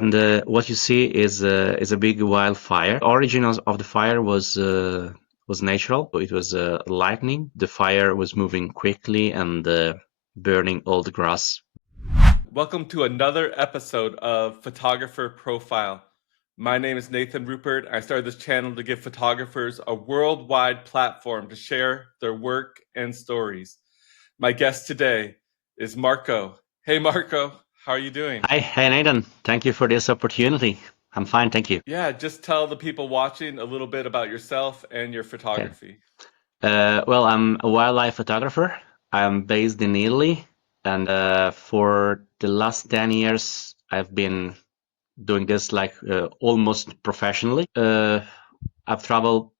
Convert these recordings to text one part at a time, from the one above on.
and what you see is a big wildfire. Origin of the fire was natural. It was lightning. The fire was moving quickly and burning all the grass. Welcome to another episode of Photographer Profile. My name is Nathan Rupert. I started this channel to give photographers a worldwide platform to share their work and stories. My guest today is Marco. Hey Marco, how are you doing? Hi, Nathan. Thank you for this opportunity. I'm fine, thank you. Yeah, just tell the people watching a little bit about yourself and your Okay. photography. Well, I'm a wildlife photographer. I'm based in Italy, and for the last 10 years, I've been doing this like almost professionally. I've traveled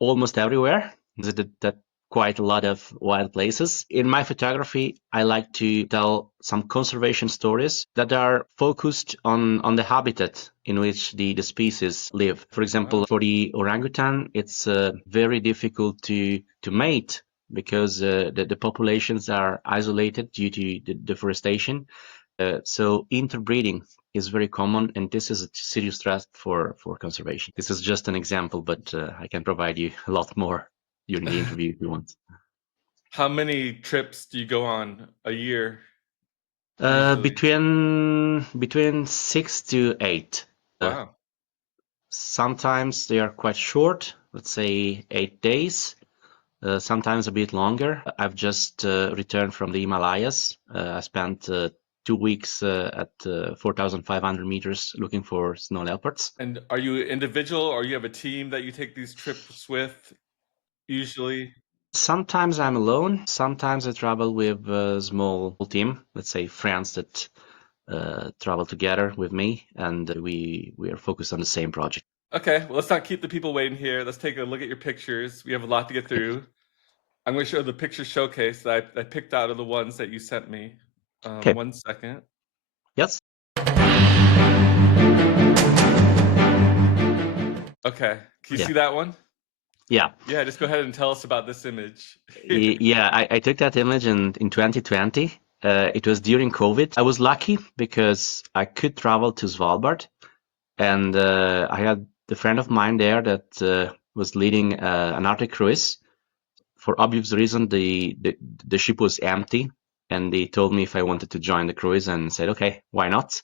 almost everywhere, visited that quite a lot of wild places. In my photography, I like to tell some conservation stories that are focused on the habitat in which the species live. For example, Wow. for the orangutan, it's very difficult to mate because the populations are isolated due to the deforestation. So interbreeding is very common, and this is a serious threat for conservation. This is just an example, but I can provide you a lot more during the interview if you want. How many trips do you go on a year Uh, usually? between 6 to 8. Uh, Wow. Sometimes they are quite short, let's say 8 days. Sometimes a bit longer. I've just returned from the Himalayas. I spent 2 weeks at 4,500 meters looking for snow leopards. And are you individual or you have a team that you take these trips with usually? Sometimes I'm alone. Sometimes I travel with a small team, let's say friends that travel together with me, and we are focused on the same project. Okay, well, let's not keep the people waiting here. Let's take a look at your pictures. We have a lot to get Okay. through. I'm going to show the picture showcase that I picked out of the ones that you sent me. Okay. 1 second. Yes. Okay, can you Yeah. see that one? Yeah. Yeah, just go ahead and tell us about this image. Yeah. I took that image in 2020. It was during COVID. I was lucky because I could travel to Svalbard, and I had a friend of mine there that was leading an Arctic cruise. For obvious reason, the ship was empty, and they told me if I wanted to join the cruise, and said, okay, why not?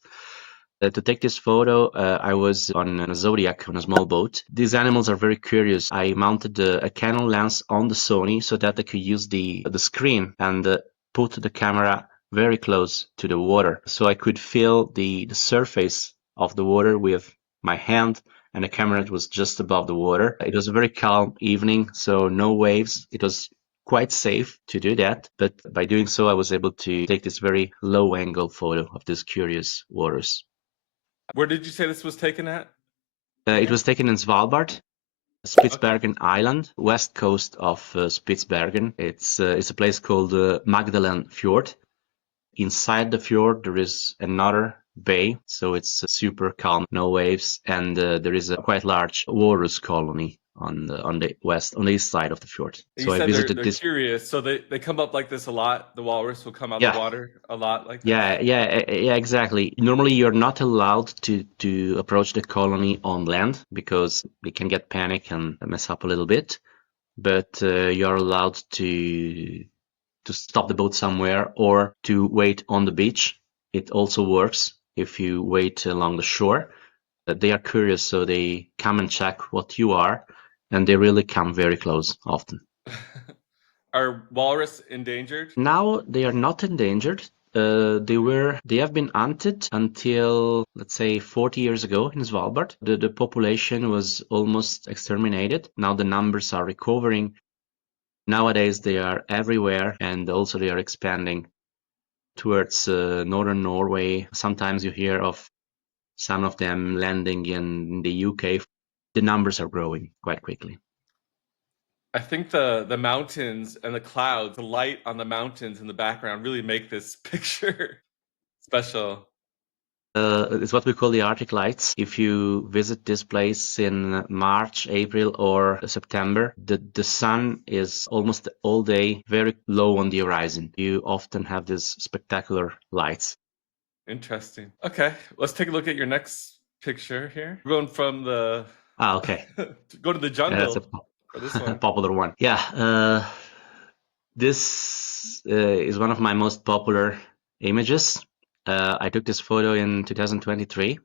To take this photo, I was on a Zodiac on a small boat. These animals are very curious. I mounted a Canon lens on the Sony so that I could use the screen and put the camera very close to the water, so I could feel the surface of the water with my hand, and the camera was just above the water. It was a very calm evening, so no waves. It was quite safe to do that, but by doing so, I was able to take this very low angle photo of these curious waters. Where did you say this was taken at It again? was taken in Svalbard, Okay. Spitsbergen Island, west coast of Spitsbergen. It's a place called Magdalen Fjord. Inside the fjord, there is another bay, so it's super calm, no waves, and there is a quite large walrus colony on the east side of the fjord. And you So I said visited they're this. curious, so they come up like this a lot. The walrus will come out of the Yeah, water a lot like this. yeah, exactly. Normally, you're not allowed to approach the colony on land because they can get panic and mess up a little bit. But you're allowed to stop the boat somewhere or to wait on the beach. It also works if you wait along the shore. They are curious, so they come and check what you are, and they really come very close often. Are walrus endangered? Now they are not endangered. They have been hunted until, let's say, 40 years ago in Svalbard. The population was almost exterminated. Now the numbers are recovering. Nowadays they are everywhere, and also they are expanding towards northern Norway. Sometimes you hear of some of them landing in the UK. The numbers are growing quite quickly. I think the mountains and the clouds, the light on the mountains in the background really make this picture special. It's what we call the Arctic Lights. If you visit this place in March, April, or September, the sun is almost all day very low on the horizon. You often have these spectacular lights. Interesting. Okay, let's take a look at your next picture here. We're going from the Okay. go to the That's jungle for this a one. popular one. Yeah, this is one of my most popular images. I took this photo in 2023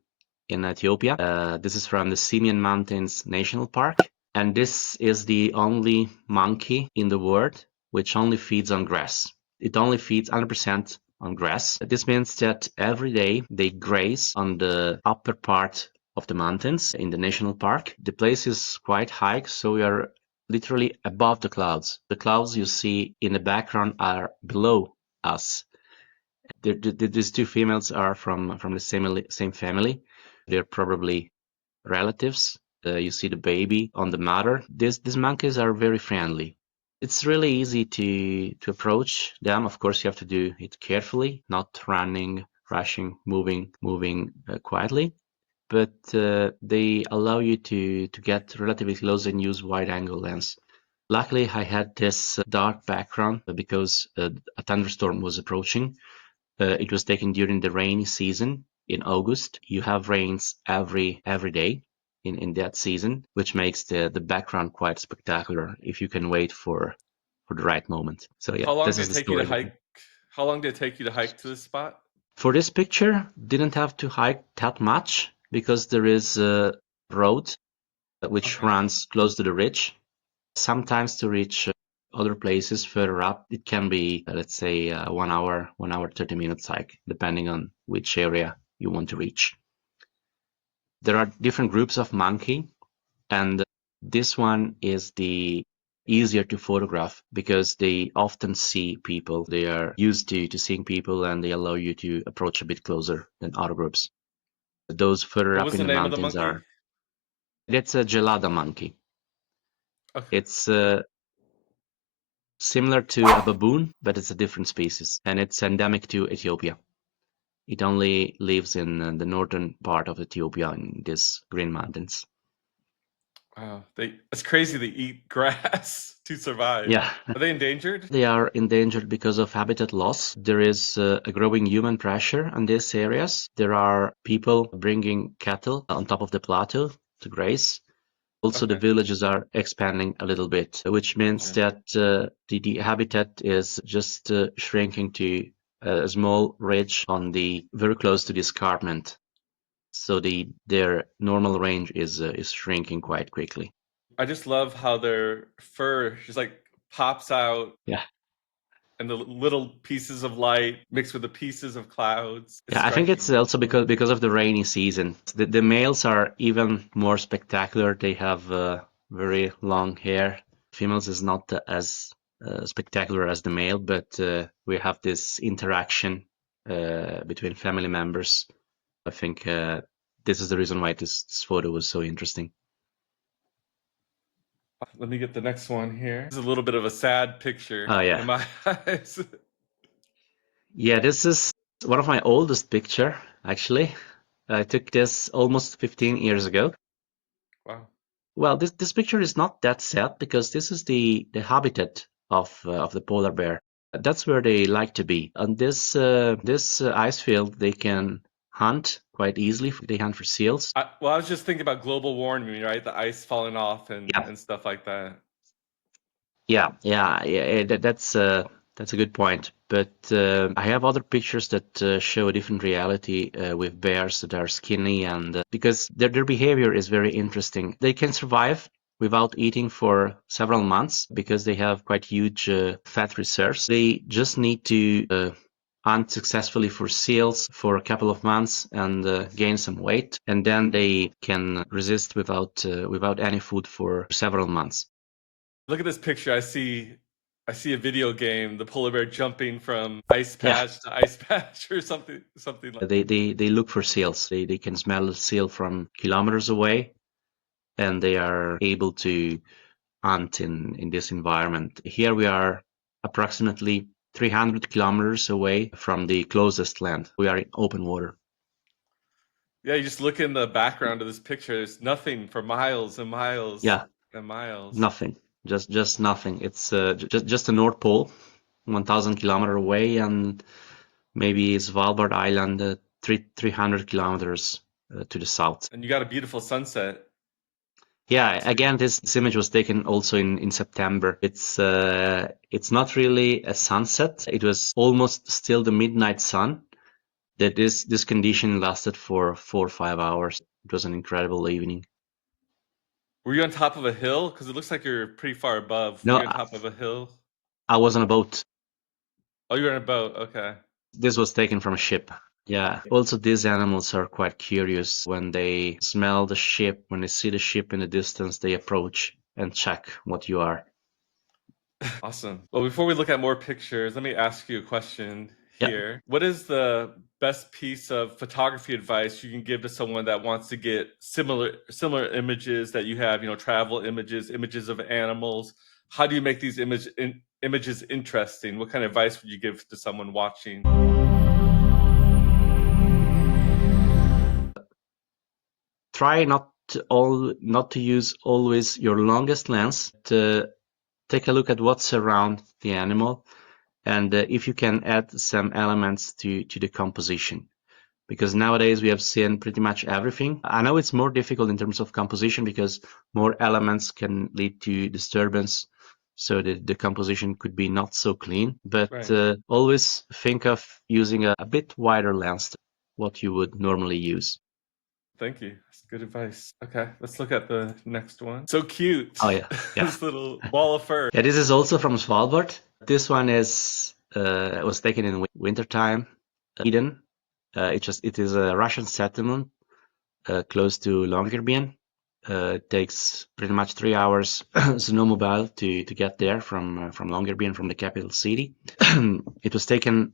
in Ethiopia. This is from the Simien Mountains National Park. And this is the only monkey in the world which only feeds on grass. It only feeds 100% on grass. This means that every day they graze on the upper part of the mountains in the national park. The place is quite high, so we are literally above the clouds. The clouds you see in the background are below us. These two females are from the same family. They're probably relatives. You see the baby on the mother. These monkeys are very friendly. It's really easy to approach them. Of course, you have to do it carefully, not running, rushing, moving quietly. But they allow you to get relatively close and use wide-angle lens. Luckily, I had this dark background because a thunderstorm was approaching. It was taken during the rainy season in August. You have rains every day in that season, which makes the background quite spectacular if you can wait for the right moment. So yeah, How long this did is it the take you to story behind. hike? How long did it take you to hike to this spot? For this picture, didn't have to hike that much because there is a road which Okay. runs close to the ridge. Sometimes to reach other places further up, it can be, let's say, 1 hour, 1 hour, 30 minutes hike, depending on which area you want to reach. There are different groups of monkey, and this one is the easier to photograph because they often see people. They are used to seeing people, and they allow you to approach a bit closer than other groups. Those further What up was in the the name of the mountains monkey? are. That's a Gelada monkey. Okay. It's similar to a baboon, but it's a different species, and it's endemic to Ethiopia. It only lives in the northern part of Ethiopia in these green mountains. Wow. It's crazy they eat grass to survive. Yeah, Are they endangered? they are endangered because of habitat loss. There is a growing human pressure on these areas. There are people bringing cattle on top of the plateau to graze. Also, the Okay. villages are expanding a little bit, which means Sure. that the habitat is just shrinking to a small ridge on the very close to the escarpment. So their normal range is shrinking quite quickly. I just love how their fur just like pops out Yeah, and the little pieces of light mixed with the pieces of clouds. It's yeah. I think it's striking. also because of the rainy season. The males are even more spectacular. They have very long hair. Females is not as spectacular as the male, but we have this interaction between family members. I think this is the reason why this photo was so interesting. Let me get the next one here. This is a little bit of a sad picture Oh yeah, in my eyes. yeah. This is one of my oldest picture actually. I took this almost 15 years ago. Wow. Well, this picture is not that sad because this is the habitat of the polar bear. That's where they like to be. On this ice field, they can hunt quite easily. They hunt for seals. I was just thinking about global warming, right? The ice falling off Yeah, and stuff like that. yeah. That's a good point. But I have other pictures that show a different reality with bears that are skinny, and because their behavior is very interesting. They can survive without eating for several months because they have quite huge fat reserves. They just need to hunt successfully for seals for a couple of months and gain some weight, and then they can resist without any food for several months. Look at this picture. I see a video game, the polar bear jumping from ice Yeah. patch to ice patch or something like. They look for seals. They can smell a seal from kilometers away, and they are able to hunt in this environment. Here we are approximately 300 kilometers away from the closest land. We are in open water. Yeah, you just look in the background of this picture, there's nothing for miles and miles Yeah, and miles. nothing. Just nothing. It's just the North Pole, 1,000 kilometer away, and maybe Svalbard Island, 300 kilometers to the south. And you got a beautiful sunset. Yeah, again, this image was taken also in September. It's not really a sunset. It was almost still the midnight sun. That this condition lasted for 4 or 5 hours. It was an incredible evening. Were you on top of a hill? Because it looks like you're pretty far above. Were No, you on top of a hill? I was on a boat. Oh, you're on a boat. Okay. This was taken from a ship. Yeah. Also, these animals are quite curious. When they smell the ship, when they see the ship in the distance, they approach and check what you are. Awesome. Well, before we look at more pictures, let me ask you a question Yeah. here. What is the best piece of photography advice you can give to someone that wants to get similar images that you have, travel images, images of animals? How do you make these images interesting? What kind of advice would you give to someone watching? Try not to use always your longest lens. To take a look at what's around the animal, and if you can add some elements to the composition. Because nowadays we have seen pretty much everything. I know it's more difficult in terms of composition because more elements can lead to disturbance, so the composition could be not so clean. But Right. always think of using a bit wider lens than what you would normally use. Thank you. That's good advice. Okay, let's look at the next one. So cute. Oh yeah, yeah. This little ball of fur. Yeah, this is also from Svalbard. This one was taken in wintertime. Eden. It is a Russian settlement close to Longyearbyen. It takes pretty much 3 hours snowmobile to get there from Longyearbyen, from the capital city. It was taken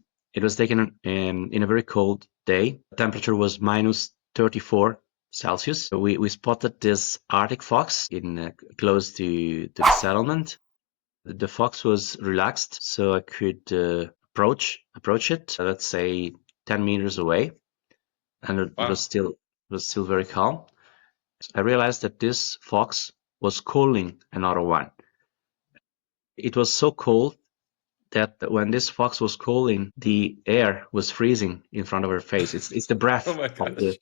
in a very cold day. The temperature was minus 34 Celsius. So we spotted this Arctic fox in close to the settlement. The fox was relaxed, so I could approach it. Let's say 10 meters away, and it Wow. was still very calm. I realized that this fox was calling another one. It was so cold that when this fox was calling, the air was freezing in front of her face. It's the Oh breath my of gosh.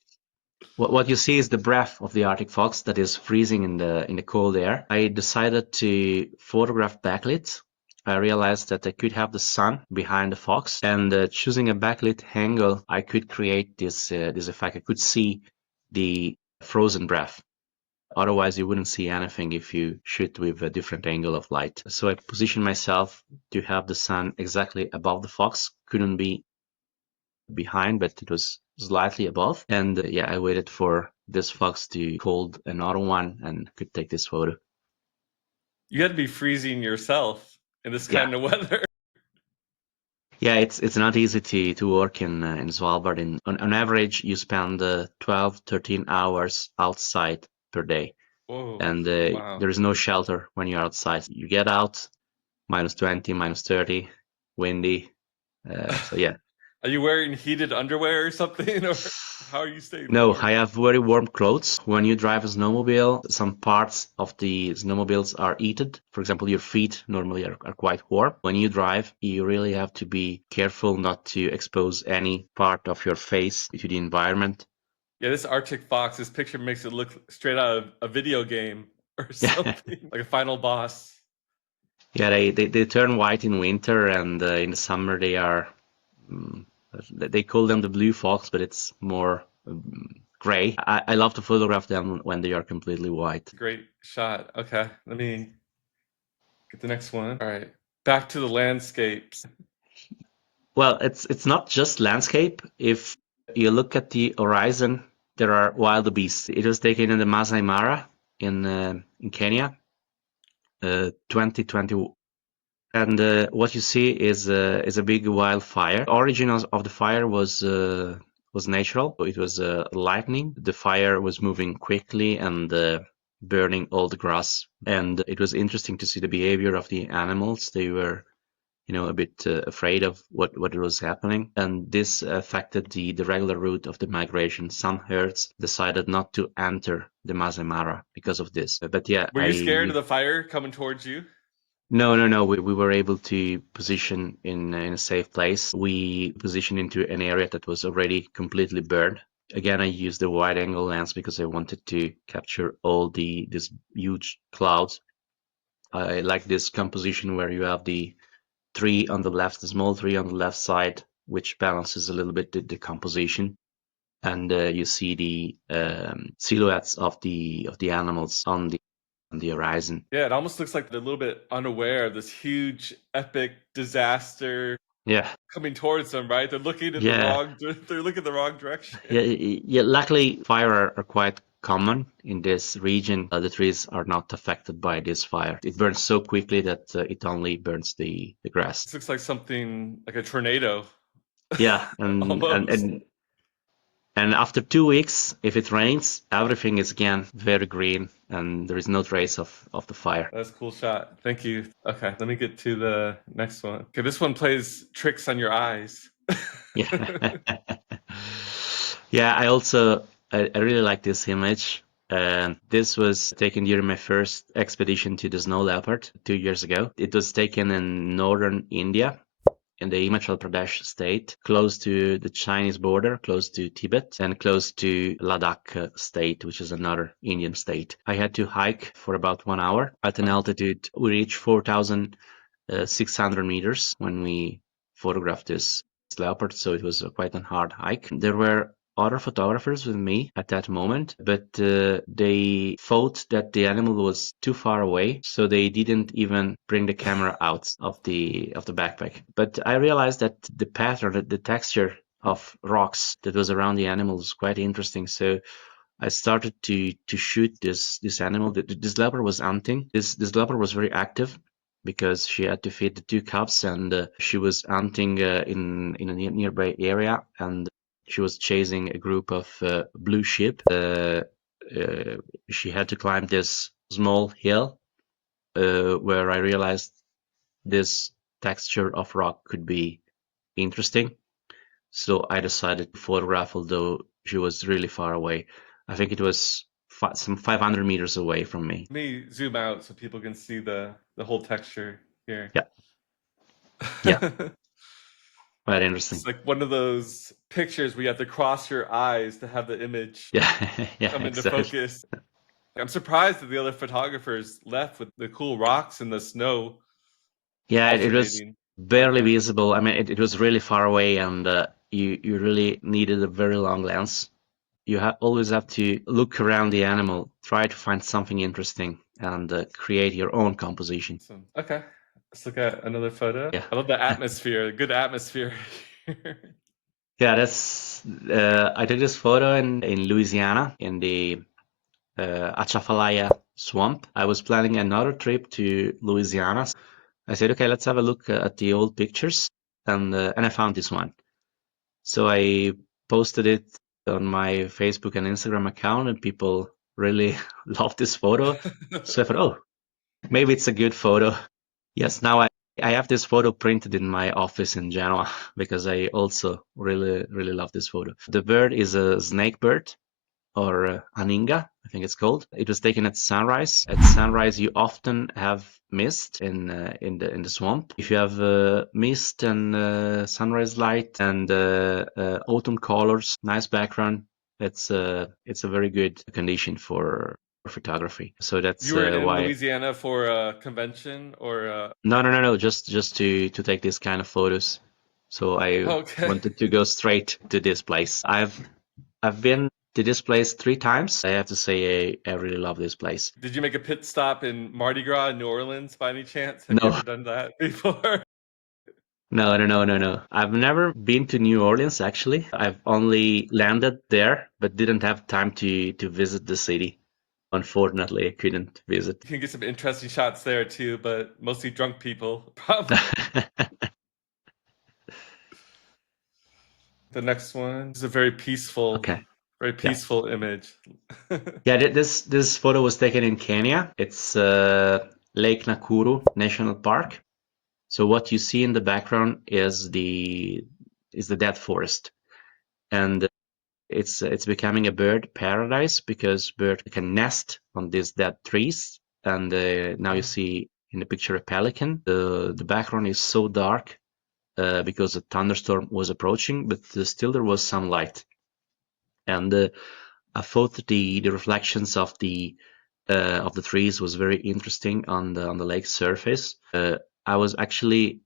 what you see is the breath of the Arctic fox that is freezing in the cold air. I decided to photograph backlit. I realized that I could have the sun behind the fox, and choosing a backlit angle, I could create this effect. I could see the frozen breath. Otherwise, you wouldn't see anything if you shoot with a different angle of light. So I positioned myself to have the sun exactly above the fox. Couldn't be behind, but it was slightly above. And yeah, I waited for this fox to call another one and could take this photo. You had to be freezing yourself in this Yeah. kind of weather. Yeah, it's not easy to work in Svalbard. On average, you spend 12, 13 hours outside per day. Whoa. And Wow. there is no shelter when you're outside. You get out, minus 20, minus 30, windy. So yeah. Are you wearing heated underwear or something? Or how are you staying No, warm? I have very warm clothes. When you drive a snowmobile, some parts of the snowmobiles are heated. For example, your feet normally are quite warm. When you drive, you really have to be careful not to expose any part of your face to the environment. Yeah, this Arctic fox, this picture makes it look straight out of a video game or Yeah, something, like a final boss. yeah, they turn white in winter, and in the summer they are. Um, they call them the blue fox, but it's more gray. I love to photograph them when they are completely white. Great shot. Okay, let me get the next one. All right, back to the landscapes. Well, it's not just landscape. If you look at the horizon, there are wildebeests. It was taken in the Maasai Mara in Kenya, 2020. And what you see is a big wildfire. The origin of the fire was natural. It was lightning. The fire was moving quickly and burning all the grass. And it was interesting to see the behavior of the animals. They were, a bit afraid of what was happening, and this affected the regular route of the migration. Some herds decided not to enter the Maasai Mara because of this. But yeah, Were you scared of the fire coming towards you? No. We were able to position in a safe place. We positioned into an area that was already completely burned. Again, I used the wide angle lens because I wanted to capture all these huge clouds. I like this composition where you have the tree on the left, the small tree on the left side, which balances a little bit the composition. And you see the silhouettes of the animals on the horizon. Yeah, it almost looks like they're a little bit unaware of this huge epic disaster Yeah, coming towards them, right? They're looking in the yeah, wrong they're looking the wrong direction. yeah. Luckily, fire are quite common in this region. The trees are not affected by this fire. It burns so quickly that it only burns the grass. This looks like something like a tornado. Yeah, Almost. and after 2 weeks, if it rains, everything is again very green, and there is no trace of the fire. That's a cool shot. Thank you. Okay, let me get to the next one. Okay, this one plays tricks on your eyes. Yeah. Yeah, I really like this image. This was taken during my first expedition to the snow leopard 2 years ago. It was taken in northern India, in the Himachal Pradesh state, close to the Chinese border, close to Tibet, and close to Ladakh state, which is another Indian state. I had to hike for about 1 hour at an altitude. We reached 4,600 meters when we photographed this leopard, so it was quite a hard hike. There were other photographers with me at that moment, but they thought that the animal was too far away, so they didn't even bring the camera out of the backpack. But I realized that the pattern, the texture of rocks that was around the animal was quite interesting. So I started to shoot this animal. This leopard was hunting. This leopard was very active because she had to feed the two cubs, and she was hunting in a nearby area, and she was chasing a group of blue sheep. She had to climb this small hill where I realized this texture of rock could be interesting. So I decided to photograph, although she was really far away. I think it was some 500 meters away from me. Let me zoom out so people can see the whole texture here. Yeah, yeah, It's quite interesting. like one of those pictures where you have to cross your eyes to have the image Yeah, yeah, come into exactly. focus. I'm surprised that the other photographers left with the cool rocks and the snow Yeah, it was alternating like barely that. visible. I mean, it was really far away, and you really needed a very long lens. You always have to look around the animal, try to find something interesting, and create your own composition. Awesome. Okay, let's look at another photo. Yeah. I love the atmosphere, good atmosphere here. Yeah, that's I took this photo in Louisiana in the Atchafalaya swamp. I was planning another trip to Louisiana. I said, okay, let's have a look at the old pictures, and I found this one. So I posted it on my Facebook and Instagram account, and people really loved this photo. So I thought, oh, maybe it's a good photo. Yes, now I have this photo printed in my office in Genoa because I also really love this photo. The bird is a snake bird, or Anhinga, I think it's called. It was taken at sunrise. At sunrise, you often have mist in the swamp. If you have mist and sunrise light and autumn colors, nice background, it's a very good condition for photography. So that's You were in why. Louisiana for a convention or No. Just to take these kind of photos. So I okay. wanted to go straight to this place. I've been to this place 3 times. I have to say I really love this place. Did you make a pit stop in Mardi Gras in New Orleans by any chance? Have you No, ever done that before? no. I've never been to New Orleans actually. I've only landed there, but didn't have time to visit the city. Unfortunately, I couldn't visit. You can get some interesting shots there too, but mostly drunk people. Probably. The next one is a Okay. very Yeah. peaceful image. Yeah, this photo was taken in Kenya. It's Lake Nakuru National Park. So what you see in the background is the dead forest, and it's becoming a bird paradise because bird can nest on these dead trees. And now you Oh, see in the picture a pelican. The background is so dark because a thunderstorm was approaching, but still there was some light. And I thought the reflections of the trees was very interesting on the lake surface. I was actually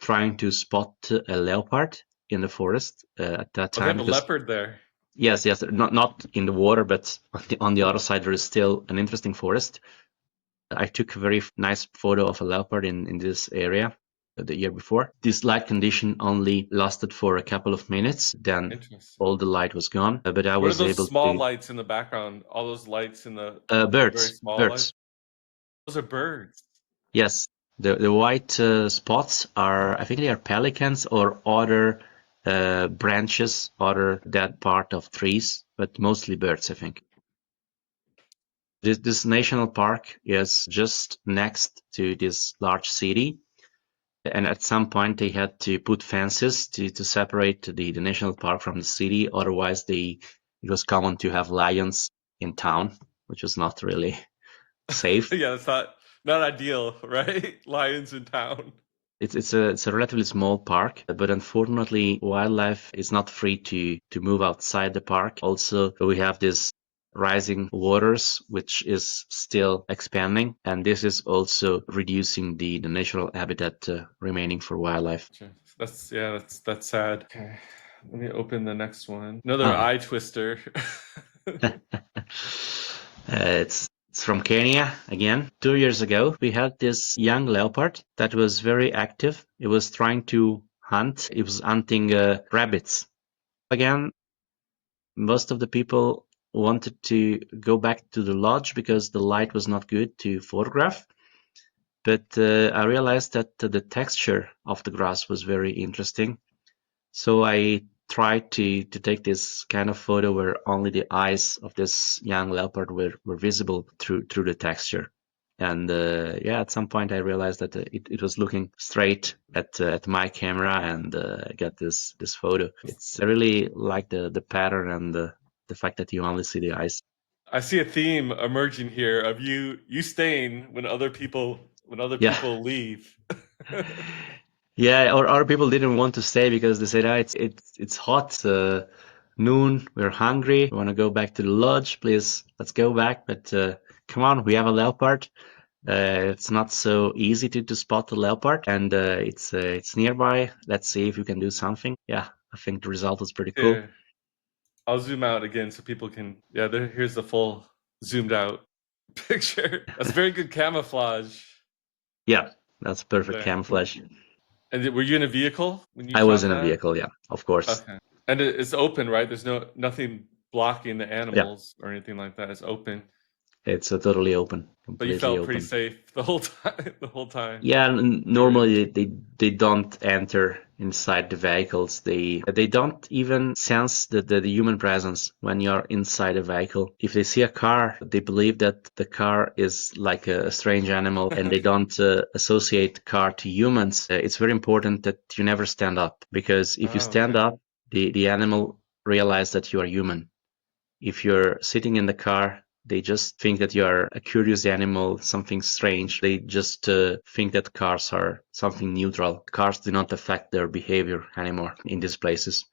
trying to spot a leopard in the forest at that Oh, they time have a because leopard there. yes, not in the water, but on the other side there is still an interesting forest. I took a very nice photo of a leopard in this area the year before. This light condition only lasted for a couple of minutes, then Interesting. all the light was gone, but I What are was those able small to lights in the background? All those lights in the very birds, small lights? birds. Those are birds. Yes, the white spots are, I think they are pelicans or other branches, other that part of trees, but mostly birds, I think. This national park is just next to this large city, and at some point they had to put fences to separate the national park from the city. Otherwise, it was common to have lions in town, which was not really safe. Yeah, it's not ideal, right? Lions in town. It's a relatively small park, but unfortunately, wildlife is not free to move outside the park. Also, we have this rising waters, which is still expanding, and this is also reducing the natural habitat remaining for wildlife. Sure. That's sad. Okay, let me open the next one. Another Ah, eye twister. it's from Kenya again. 2 years ago, we had this young leopard that was very active. It was trying to hunt. It was hunting rabbits. Again, most of the people wanted to go back to the lodge because the light was not good to photograph. But I realized that the texture of the grass was very interesting. So I tried to take this kind of photo where only the eyes of this young leopard were visible through the texture. And yeah, at some point I realized that it was looking straight at my camera, and got this photo. I really like the pattern and the fact that you only see the eyes. I see a theme emerging here of you staying when other Yeah. people leave. Yeah, or other people didn't want to stay because they said, it's hot, noon, we're hungry, we want to go back to the lodge, please, let's go back. But come on, we have a leopard. It's not so easy to spot the leopard, and it's nearby. Let's see if we can do something. Yeah, I think the result was pretty cool. Here, I'll zoom out again so people can. Yeah, here's the full zoomed out picture. That's very good camouflage Yeah, that's perfect there. camouflage. And were you in a vehicle when you I was shot in a that? vehicle, yeah, of course. Okay. And it's open, right? There's nothing blocking the Yeah, animals or anything like that. It's open. it's totally open, But you completely felt pretty open. safe the whole time. The whole time. Yeah, You were in. normally they don't enter inside the vehicles. They don't even sense the human presence when you're inside a vehicle. If they see a car, they believe that the car is like a strange animal, and they don't associate the car to humans. It's very important that you never stand up, because if you Oh, stand okay. up, the animal realize that you are human. If you're sitting in the car, they just think that you are a curious animal, something strange. They just think that cars are something neutral. Cars do not affect their behavior anymore in these places.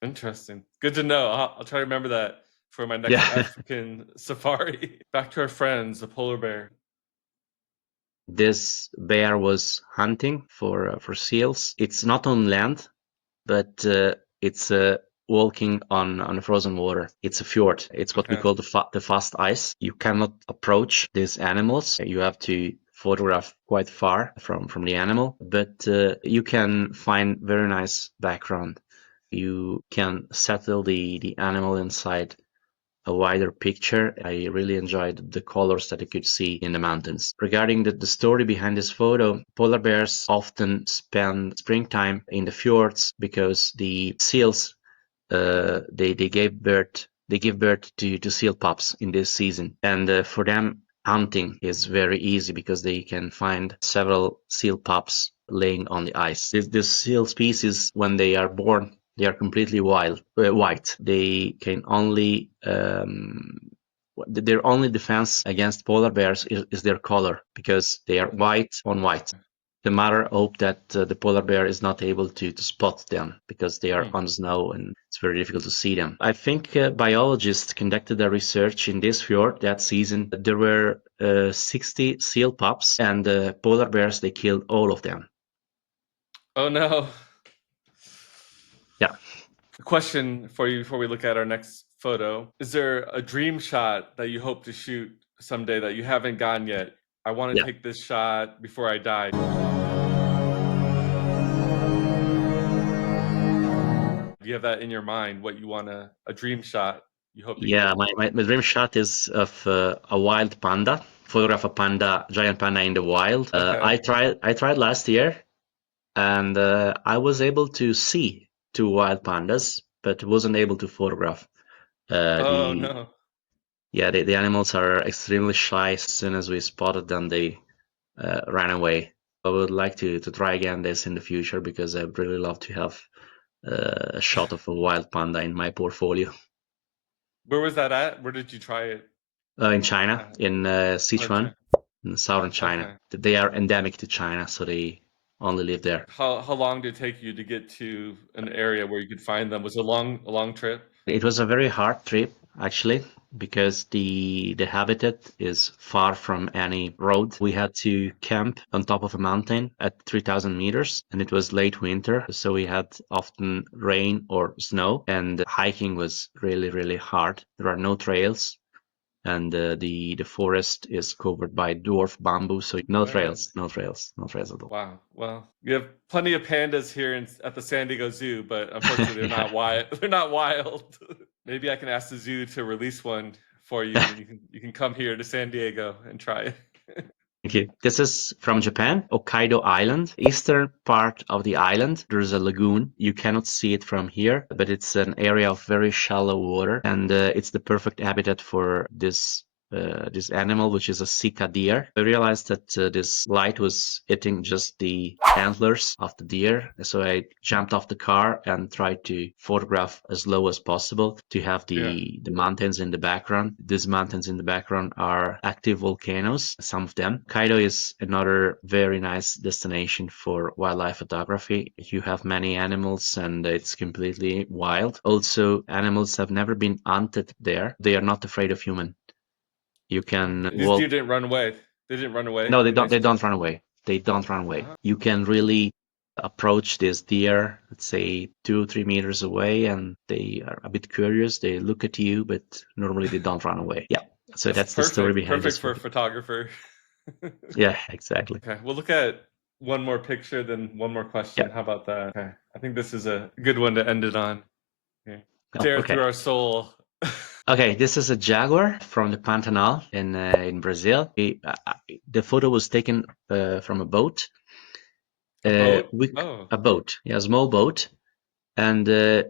Interesting. Good to know. I'll try to remember that for my next Yeah. African safari. Back to our friends, the polar bear. This bear was hunting for seals. It's not on land, but it's walking on frozen water. It's a fjord. It's what we Okay. call the fast ice. You cannot approach these animals. You have to photograph quite far from the animal, but you can find very nice background. You can settle the animal inside a wider picture. I really enjoyed the colors that I could see in the mountains. Regarding the story behind this photo, polar bears often spend springtime in the fjords because the seals they give birth to seal pups in this season, and for them hunting is very easy because they can find several seal pups laying on the ice. This seal species, when they are born, they are completely white. They can only their only defense against polar bears is their color, because they are white on white. The mother hope that the polar bear is not able to spot them because they are on snow and it's very difficult to see them. I think biologists conducted a research in this fjord that season. There were 60 seal pups, and polar bears, they killed all of them. Oh no. Yeah. A question for you before we look at our next photo. Is there a dream shot that you hope to shoot someday that you haven't gotten yet? I want to Yeah. take this shot before I die. Do you have that in your mind? What you want a dream shot you hope to Yeah, get? my dream shot is of a wild panda. Photograph a panda, giant panda in the wild. Okay. I tried last year, and I was able to see two wild pandas, but wasn't able to photograph. Oh no. The animals are extremely shy. As soon as we spotted them, they ran away. I would like to try again this in the future, because I'd really love to have a shot of a wild panda in my portfolio. Where was that at? Where did you try it? In China, in Sichuan, China. in southern China. Okay. They are endemic to China, so they only live there. How long did it take you to get to an area where you could find them? Was it a long trip? It was a very hard trip, actually, because the habitat is far from any road. We had to camp on top of a mountain at 3,000 meters, and it was late winter, so we had often rain or snow, and hiking was really, really hard. There are no trails, and the forest is covered by dwarf bamboo, so no Right. trails, no trails at all. Wow. Well, you have plenty of pandas here at the San Diego Zoo, but unfortunately they're Yeah. not wild. They're not wild. Maybe I can ask the zoo to release one for you, and you can come here to San Diego and try it. Thank you. This is from Japan, Hokkaido Island. Eastern part of the island, there's a lagoon. You cannot see it from here, but it's an area of very shallow water, and it's the perfect habitat for this animal, which is a Sika deer. I realized that this light was hitting just the antlers of the deer, so I jumped off the car and tried to photograph as low as possible to have Yeah. the mountains in the background. These mountains in the background are active volcanoes, some of them. Kaido is another very nice destination for wildlife photography. You have many animals, and it's completely wild. Also, animals have never been hunted there. They are not afraid of human. You can These deer walk. didn't run away. They didn't run away No, they when they don't. They saw. don't run away. They don't run away. Ah, You can really approach this deer, let's say 2 or 3 meters away, and they are a bit curious. They look at you, but normally they don't run away. Yeah. So that's that's the story perfect. behind Perfect this for a photo. photographer. Yeah, exactly. Okay, we'll look at one more picture, then one more question. Yeah. How about that? Okay, I think this is a good one to end it on. Okay. Share Okay. through our soul. Okay, this is a jaguar from the Pantanal in Brazil. The photo was taken from a boat. A boat? We Oh, a boat, yeah, a small boat, and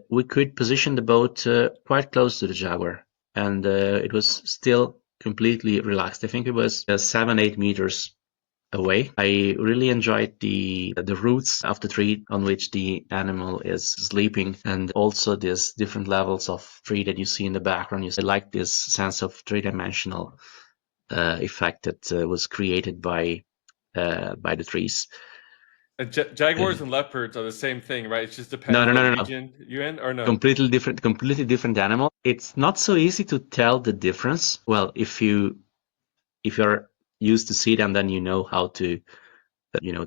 we could position the boat quite close to the jaguar, and it was still completely relaxed. I think it was 7, 8 meters away. I really enjoyed the roots of the tree on which the animal is sleeping, and also these different levels of tree that you see in the background. I like this sense of three-dimensional effect that was created by the trees. jaguars and leopards are the same thing, right? It just No, depends no, what no, no, no. region you're in, or no? Completely different animal. It's not so easy to tell the difference. Well, if you're used to see them, then you know how to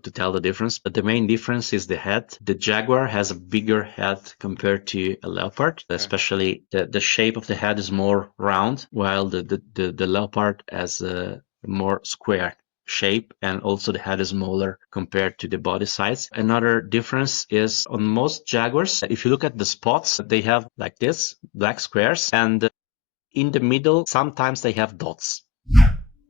to tell the difference. But the main difference is the head. The jaguar has a bigger head compared to a leopard, Okay. especially the shape of the head is more round, while the leopard has a more square shape, and also the head is smaller compared to the body size. Another difference is on most jaguars, if you look at the spots, they have like this, black squares, and in the middle, sometimes they have dots.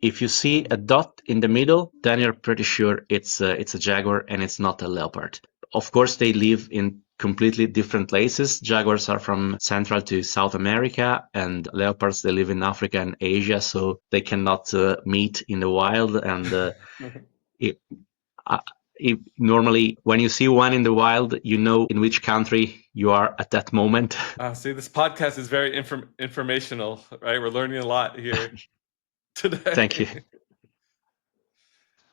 If you see a dot in the middle, then you're pretty sure it's a jaguar and it's not a leopard. Of course, they live in completely different places. Jaguars are from Central to South America, and leopards, they live in Africa and Asia, so they cannot meet in the wild. And it, Normally, when you see one in the wild, you know in which country you are at that moment. See, this podcast is very informational, right? We're learning a lot here today. Thank you.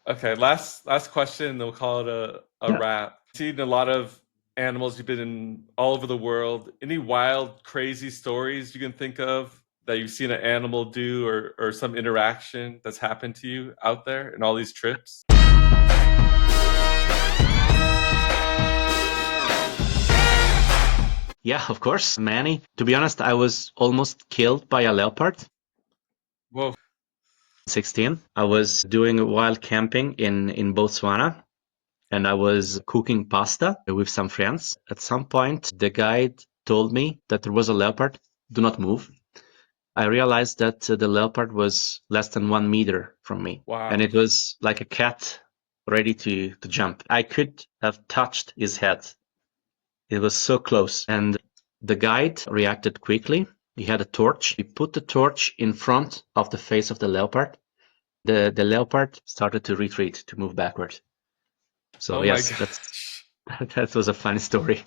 Okay, last question, and then we'll call it a Yeah. wrap. Seen a lot of animals. You've been in all over the world. Any wild, crazy stories you can think of that you've seen an animal do, or some interaction that's happened to you out there in all these trips? Yeah, of course, many. To be honest, I was almost killed by a leopard. Whoa. 16. I was doing wild camping in Botswana, and I was cooking pasta with some friends. At some point, the guide told me that there was a leopard. Do not move. I realized that the leopard was less than 1 meter from me, and Wow. it was like a cat ready to jump. I could have touched his head. It was so close, and the guide reacted quickly. He had a torch. He put the torch in front of the face of the leopard. The leopard started to retreat, to move backward. So Oh my yes, gosh. that was a funny story.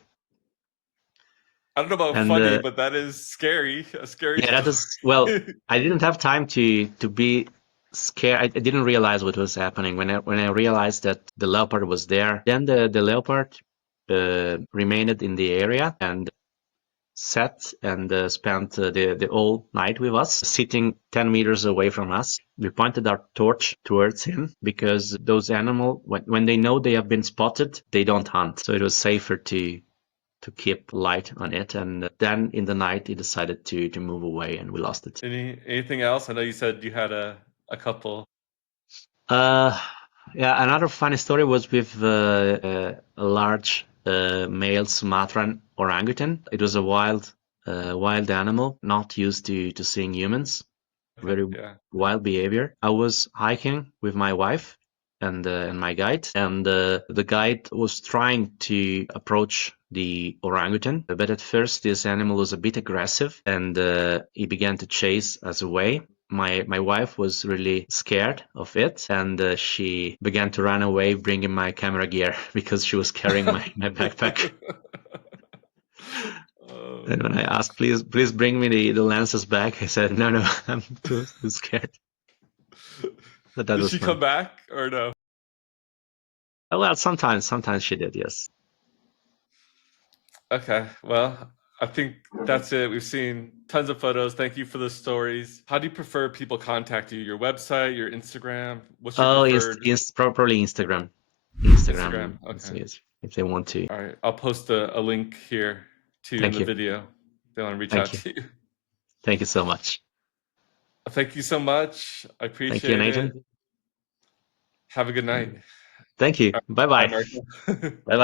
I don't know about And funny, but that is scary. A scary yeah, that is, well, story. I didn't have time to be scared. I didn't realize what was happening. When I realized that the leopard was there, then the leopard remained in the area and sat and spent the whole night with us, sitting 10 meters away from us. We pointed our torch towards him because those animals, when they know they have been spotted, they don't hunt. So it was safer to keep light on it. And then in the night, it decided to move away, and we lost it. Anything else? I know you said you had a couple. Yeah, another funny story was with a large male Sumatran orangutan. It was a wild animal, not used to seeing humans. Okay, Very yeah. wild behavior. I was hiking with my wife and my guide, and the guide was trying to approach the orangutan, but at first this animal was a bit aggressive, and he began to chase us away. My wife was really scared of it, and she began to run away, bringing my camera gear because she was carrying my backpack. Oh And when I gosh. asked, please bring me the lenses back, I said, no, I'm too scared. But that Did was she come fun. back or no? Oh, well, sometimes she did, yes. Okay, well, I think that's it. We've seen tons of photos. Thank you for the stories. How do you prefer people contact you? Your website, your Instagram? What's your Oh, preferred? probably Instagram. Instagram. Instagram, Okay. if they want to. All right. I'll post a link here to in Thank the you. video. They want to reach Thank out you. to you. Thank you so much. Thank you so much. I Thank you, appreciate it. Nathan. Have a good night. Thank you. Bye, Bye-bye. Marco. Bye-bye.